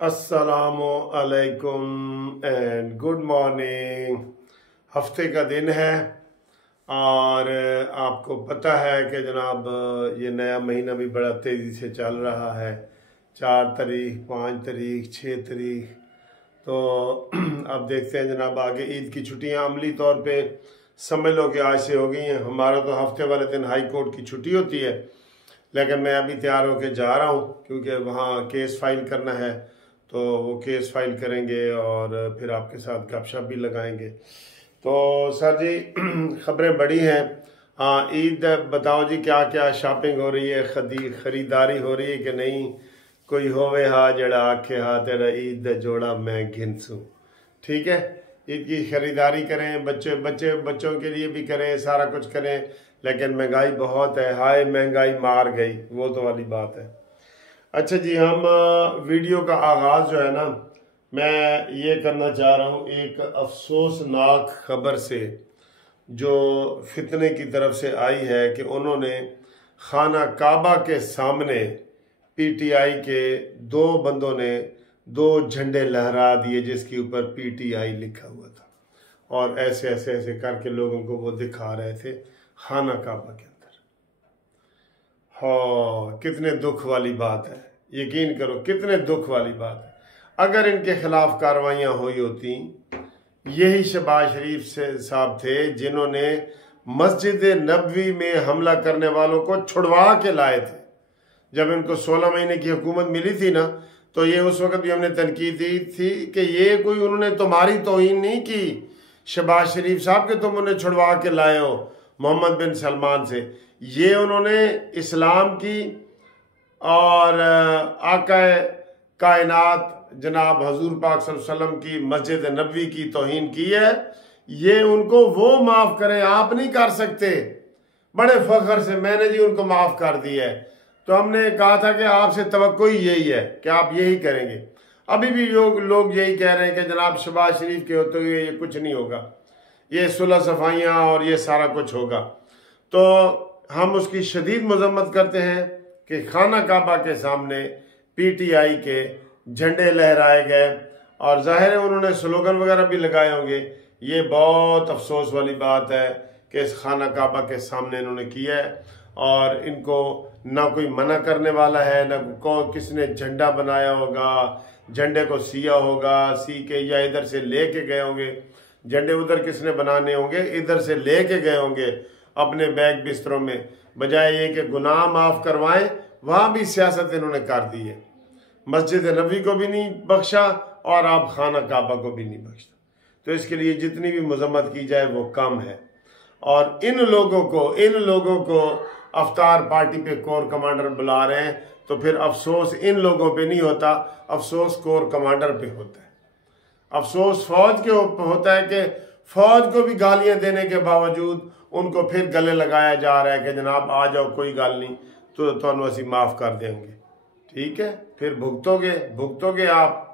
अस्सलामु अलैकुम and good morning. हफ्ते का दिन है और आपको पता है कि जनाब ये नया महीना भी बड़ा तेज़ी से चल रहा है। 4 तारीख, 5 तारीख, 6 तारीख, तो अब देखते हैं जनाब आगे ईद की छुट्टियां अमली तौर पे समझ लो कि आज से हो गई हैं। हमारा तो हफ्ते वाले दिन हाई कोर्ट की छुट्टी होती है, लेकिन मैं अभी तैयार होकर जा रहा हूँ क्योंकि वहाँ केस फाइल करना है, तो वो केस फाइल करेंगे और फिर आपके साथ गपशप भी लगाएंगे। तो सर जी खबरें बड़ी हैं। हाँ, ईद बताओ जी, क्या क्या शॉपिंग हो रही है, खरीदारी हो रही है कि नहीं? कोई होवे हा जड़ा आखे हा तेरा ईद दा जोड़ा मैं घिनसू। ठीक है, ईद की खरीदारी करें, बच्चों के लिए भी करें, सारा कुछ करें, लेकिन महंगाई बहुत है। हाय महंगाई मार गई, वो तो वाली बात है। अच्छा जी, हम वीडियो का आगाज जो है ना, मैं ये करना चाह रहा हूँ एक अफसोसनाक खबर से जो फितने की तरफ से आई है कि उन्होंने खाना काबा के सामने पीटीआई के 2 बंदों ने 2 झंडे लहरा दिए जिसके ऊपर पीटीआई लिखा हुआ था, और ऐसे ऐसे ऐसे करके लोगों को वो दिखा रहे थे खाना काबा के अंदर। हाँ, कितने दुख वाली बात है, यकीन करो कितने दुख वाली बात है। अगर इनके खिलाफ कार्रवाइयाँ हुई होती, यही शहबाज शरीफ से साहब थे जिन्होंने मस्जिद नबवी में हमला करने वालों को छुड़वा के लाए थे। जब इनको 16 महीने की हुकूमत मिली थी ना, तो ये उस वक्त भी हमने तनकीद दी थी कि ये कोई उन्होंने तुम्हारी तौहीन नहीं की शहबाज शरीफ साहब के तुम उन्हें छुड़वा के लाए हो मोहम्मद बिन सलमान से। ये उन्होंने इस्लाम की और आका कायनात जनाब हजूर पाक सल्लल्लाहु अलैहि वसल्लम की मस्जिद नबवी की तौहीन की है। ये उनको वो माफ़ करें, आप नहीं कर सकते। बड़े फख्र से मैंने जी उनको माफ़ कर दिया है। तो हमने कहा था कि आपसे तवक्को ही यही है कि आप यही करेंगे। अभी भी लोग यही कह रहे हैं कि जनाब शहबाज शरीफ के होते हुए ये कुछ नहीं होगा, ये सुलह सफाइयाँ और ये सारा कुछ होगा। तो हम उसकी शदीद मजम्मत करते हैं कि खाना काबा के सामने पीटीआई के झंडे लहराए गए, और जाहिर है उन्होंने स्लोगन वगैरह भी लगाए होंगे। ये बहुत अफसोस वाली बात है कि इस खाना काबा के सामने इन्होंने किया है, और इनको ना कोई मना करने वाला है, ना किसने झंडा बनाया होगा, झंडे को सिया होगा, सी के या इधर से लेके गए होंगे झंडे, उधर किसने बनाने होंगे, इधर से लेके गए होंगे अपने बैग बिस्तरों में। बजाय ये कि गुनाह माफ़ करवाएं, वहाँ भी सियासत इन्होंने कर दी है। मस्जिद नबी को भी नहीं बख्शा और आप खाना काबा को भी नहीं बख्शा। तो इसके लिए जितनी भी मजम्मत की जाए वो कम है। और इन लोगों को अफ्तार पार्टी पे कोर कमांडर बुला रहे हैं, तो फिर अफसोस इन लोगों पे नहीं होता, अफसोस कोर कमांडर पे होता है। अफसोस फौज के होता है कि फौज को भी गालियां देने के बावजूद उनको फिर गले लगाया जा रहा है कि जनाब आ जाओ, कोई गल नहीं, तो तुहानू असीं माफ़ कर देंगे। ठीक है, फिर भुगतोगे आप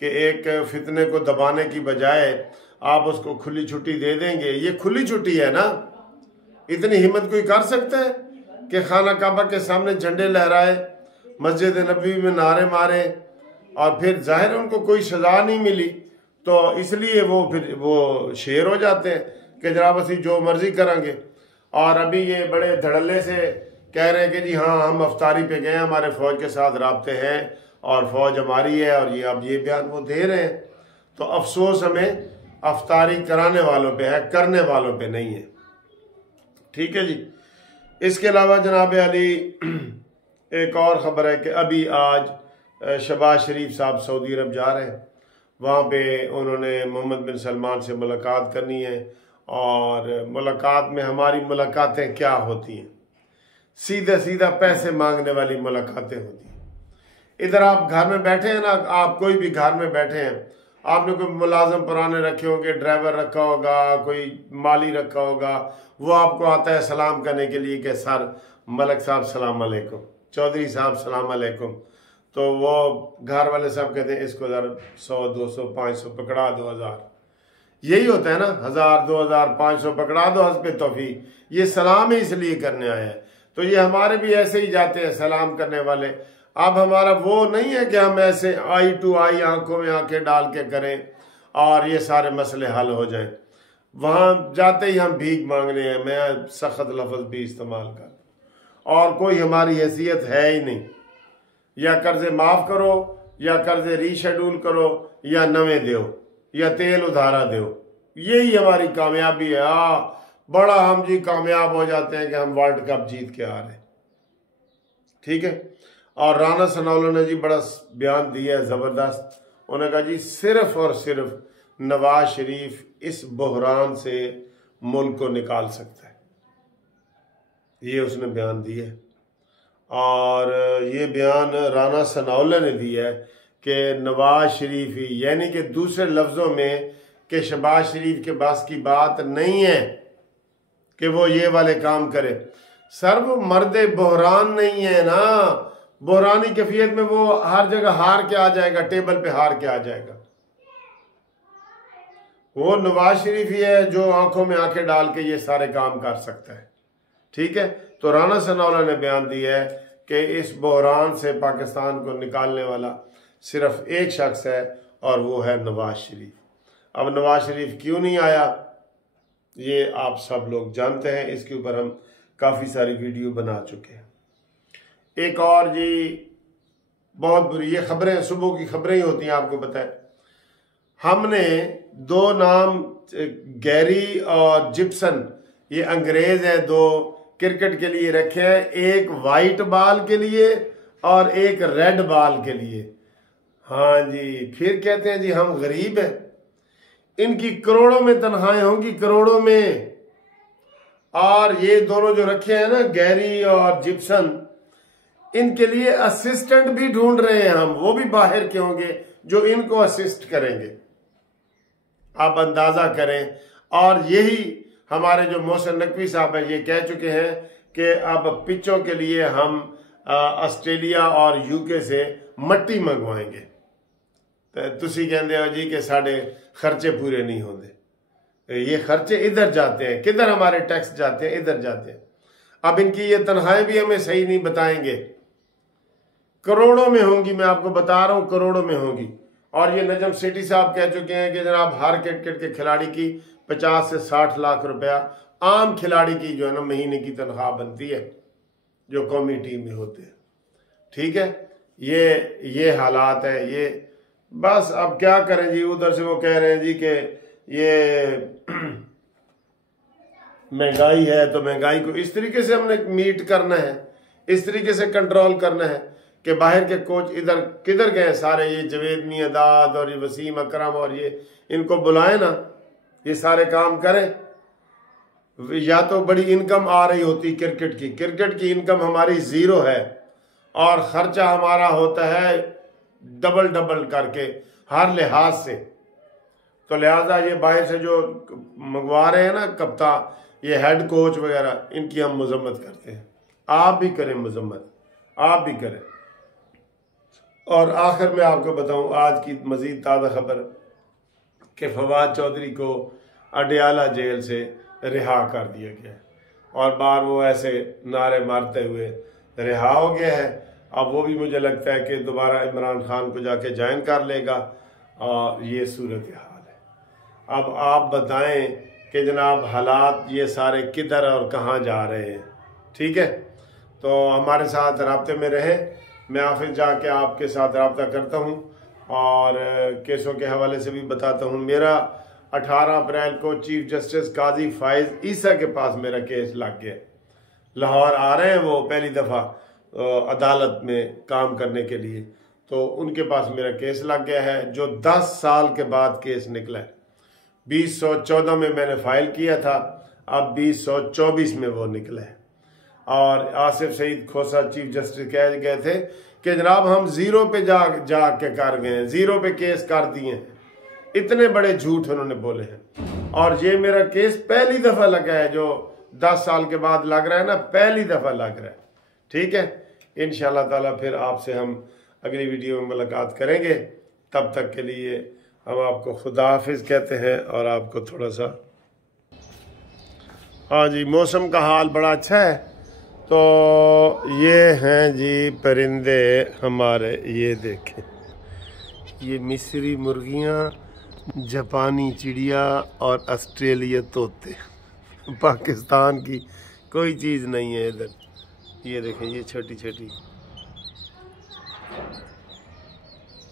कि एक फितने को दबाने की बजाय आप उसको खुली छुट्टी दे देंगे। ये खुली छुट्टी है ना, इतनी हिम्मत कोई कर सकता है कि खाना काबा के सामने झंडे लहराए, मस्जिद नबी में नारे मारे, और फिर जाहिर उनको कोई सजा नहीं मिली, तो इसलिए वो शेर हो जाते हैं कि जनाब असी जो मर्जी करेंगे। और अभी ये बड़े धड़ल्ले से कह रहे हैं कि जी हाँ, हम अफ्तारी पे गए, हमारे फौज के साथ राब्ते हैं और फौज हमारी है, और ये अब ये बयान वो दे रहे हैं। तो अफसोस हमें अफ्तारी कराने वालों पे है, करने वालों पे नहीं है। ठीक है जी। इसके अलावा जनाब अली एक और ख़बर है कि अभी आज शहबाज शरीफ साहब सऊदी अरब जा रहे हैं। वहाँ पे उन्होंने मोहम्मद बिन सलमान से मुलाकात करनी है, और मुलाकात में हमारी मुलाकातें क्या होती हैं, सीधा पैसे मांगने वाली मुलाकातें होती हैं। इधर आप घर में बैठे हैं ना, आप कोई भी घर में बैठे हैं, आपने कोई मुलाजम पुराने रखे होंगे, ड्राइवर रखा होगा, कोई माली रखा होगा, वो आपको आता है सलाम करने के लिए कि सर मलक साहब सलाम अलैकुम, चौधरी साहब सलाम अलैकुम। तो वो घर वाले साहब कहते हैं इसको 100, 200, 500 पकड़ा दो, 1000। यही होता है ना, 1000, 2000, 500 पकड़ा दो हस्बे तौफीक। ये सलाम ही इसलिए करने आया है। तो ये हमारे भी ऐसे ही जाते हैं सलाम करने वाले। अब हमारा वो नहीं है कि हम ऐसे आई टू आई आंखों में आंखें डाल के करें और ये सारे मसले हल हो जाएं। वहाँ जाते ही हम भीख मांगने हैं, मैं सख्त लफ्ज़ भी इस्तेमाल कर, और कोई हमारी हैसियत है ही नहीं। या कर्जे माफ़ करो, या कर्जे रीशेड्यूल करो, या नवे दो, या तेल उधारा दो, यही हमारी कामयाबी है। बड़ा हम जी कामयाब हो जाते हैं कि हम वर्ल्ड कप जीत के आ रहे हैं, ठीक है। और राना सनाउल्लाह ने जी बड़ा बयान दिया है ज़बरदस्त। उन्होंने कहा जी सिर्फ और सिर्फ नवाज शरीफ इस बहरान से मुल्क को निकाल सकता है, ये उसने बयान दिया है। और ये बयान राना सनाउल्लाह ने दिया है कि नवाज शरीफ ही, यानी कि दूसरे लफ्ज़ों में कि शहबाज शरीफ के पास की बात नहीं है कि वो ये वाले काम करे। सर वो मर्द बहरान नहीं है ना, बहरानी कैफियत में वो हर जगह हार के आ जाएगा, टेबल पे हार के आ जाएगा। वो नवाज शरीफ ही है जो आंखों में आंखें डाल के ये सारे काम कर सकता है, ठीक है। तो राना सनाउल्लाह ने बयान दिया है कि इस बहरान से पाकिस्तान को निकालने वाला सिर्फ एक शख्स है और वो है नवाज शरीफ। अब नवाज शरीफ क्यों नहीं आया ये आप सब लोग जानते हैं, इसके ऊपर हम काफ़ी सारी वीडियो बना चुके हैं। एक और जी बहुत बुरी, ये खबरें सुबह की खबरें ही होती हैं, आपको पता है। हमने दो नाम गैरी और जिप्सन, ये अंग्रेज हैं, दो क्रिकेट के लिए रखे हैं, एक वाइट बॉल के लिए और एक रेड बॉल के लिए। हाँ जी, फिर कहते हैं जी हम गरीब हैं। इनकी करोड़ों में तनख्वाहें होंगी, करोड़ों में। और ये दोनों जो रखे हैं ना, गैरी और जिप्सन, इनके लिए असिस्टेंट भी ढूंढ रहे हैं हम, वो भी बाहर के होंगे जो इनको असिस्ट करेंगे, आप अंदाजा करें। और यही हमारे जो मोहसिन नकवी साहब हैं, ये कह चुके हैं कि अब पिचों के लिए हम ऑस्ट्रेलिया और यूके से मट्टी मंगवाएंगे। तुसी कहते हो जी कि साढ़े खर्चे पूरे नहीं होते, ये खर्चे इधर जाते हैं, किधर हमारे टैक्स जाते हैं, इधर जाते हैं। अब इनकी ये तनख्वाहें भी हमें सही नहीं बताएंगे, करोड़ों में होंगी, मैं आपको बता रहा हूं, करोड़ों में होंगी। और ये नजम सेठी साहब कह चुके हैं कि जनाब हर क्रिकेट के खिलाड़ी की 50 से 60 लाख रुपया आम खिलाड़ी की जो है ना महीने की तनख्वाह बनती है, जो कौमी टीम में होते हैं, ठीक है। ये हालात है, ये बस अब क्या करें जी। उधर से वो कह रहे हैं जी कि ये महंगाई है, तो महंगाई को इस तरीके से हमने मीट करना है, इस तरीके से कंट्रोल करना है कि बाहर के कोच इधर किधर गए सारे, ये जवेद मियादाद और ये वसीम अकरम और ये, इनको बुलाए ना, ये सारे काम करें। या तो बड़ी इनकम आ रही होती क्रिकेट की इनकम हमारी जीरो है और खर्चा हमारा होता है डबल करके हर लिहाज से। तो लिहाजा ये बाहर से जो मंगवा रहे हैं ना कप्तान, ये हेड कोच वगैरह, इनकी हम मजम्मत करते हैं। आप भी करें मजम्मत, आप भी करें। और आखिर में आपको बताऊं आज की मजीद ताज़ा खबर कि फवाद चौधरी को अडयाला जेल से रिहा कर दिया गया है और बार वो ऐसे नारे मारते हुए रिहा हो गया है। अब वो भी मुझे लगता है कि दोबारा इमरान खान को जाके ज्वाइन कर लेगा और ये सूरत हाल है। अब आप बताएं कि जनाब हालात ये सारे किधर और कहाँ जा रहे हैं, ठीक है। तो हमारे साथ राब्ते में रहें, मैं ऑफिस जाके आपके साथ रब्ता करता हूँ और केसों के हवाले से भी बताता हूँ। मेरा 18 अप्रैल को चीफ जस्टिस काजी फाइज ईसा के पास मेरा केस लग गया। लाहौर आ रहे हैं वो पहली दफ़ा अदालत में काम करने के लिए, तो उनके पास मेरा केस लग गया है जो 10 साल के बाद केस निकला है। 2014 में मैंने फाइल किया था, अब 2024 में वो निकला है। और आसिफ सईद खोसा चीफ जस्टिस कह गए थे कि जनाब हम जीरो पे जा के कर गए, जीरो पे केस कर दिए हैं। इतने बड़े झूठ उन्होंने बोले हैं। और ये मेरा केस पहली दफा लगा है, जो 10 साल के बाद लग रहा है ना, पहली दफा लग रहा है, ठीक है। इंशाअल्लाह ताला फिर आपसे हम अगली वीडियो में मुलाकात करेंगे। तब तक के लिए हम आपको खुदा हाफिज कहते हैं और आपको थोड़ा सा, हाँ जी, मौसम का हाल बड़ा अच्छा है। तो ये हैं जी परिंदे हमारे, ये देखें, ये मिस्री मुर्गियाँ, जापानी चिड़िया और ऑस्ट्रेलिया तोते। पाकिस्तान की कोई चीज़ नहीं है इधर। ये देखें, ये छोटी छोटी